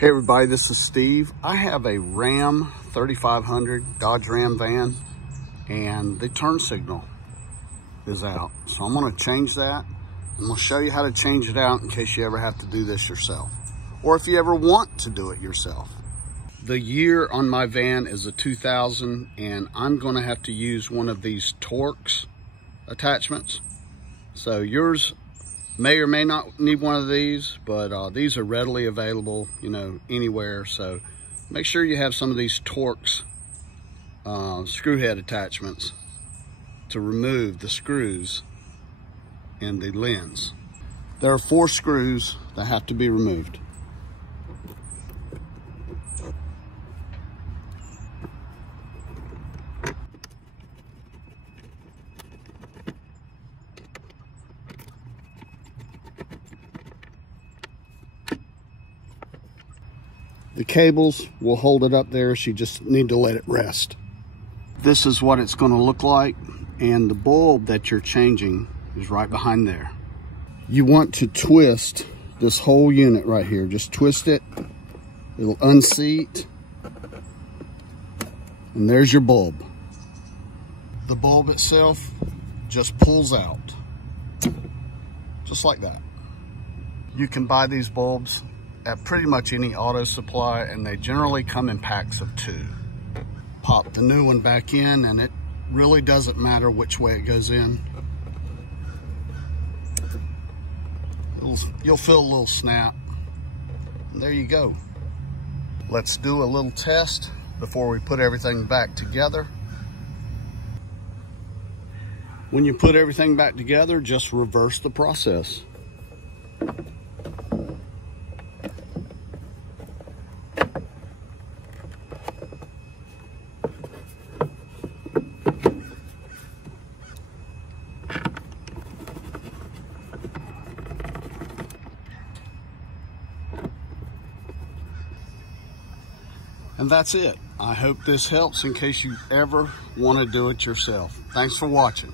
Hey everybody, this is Steve. I have a Ram 3500 Dodge Ram van and the turn signal is out. So I'm gonna change that. I'm gonna show you how to change it out in case you ever have to do this yourself. Or if you ever want to do it yourself. The year on my van is a 2000 and I'm gonna have to use one of these Torx attachments. So yours may or may not need one of these, but these are readily available, anywhere. So make sure you have some of these Torx screw head attachments to remove the screws in the lens. There are 4 screws that have to be removed. The cables will hold it up there, so you just need to let it rest. This is what it's going to look like, and the bulb that you're changing is right behind there. You want to twist this whole unit right here. Just twist it, it'll unseat, and there's your bulb. The bulb itself just pulls out, just like that. You can buy these bulbs at pretty much any auto supply, and they generally come in packs of 2. Pop the new one back in, and it really doesn't matter which way it goes in. You'll feel a little snap. And there you go. Let's do a little test before we put everything back together. When you put everything back together, just reverse the process. And that's it. I hope this helps in case you ever want to do it yourself. Thanks for watching.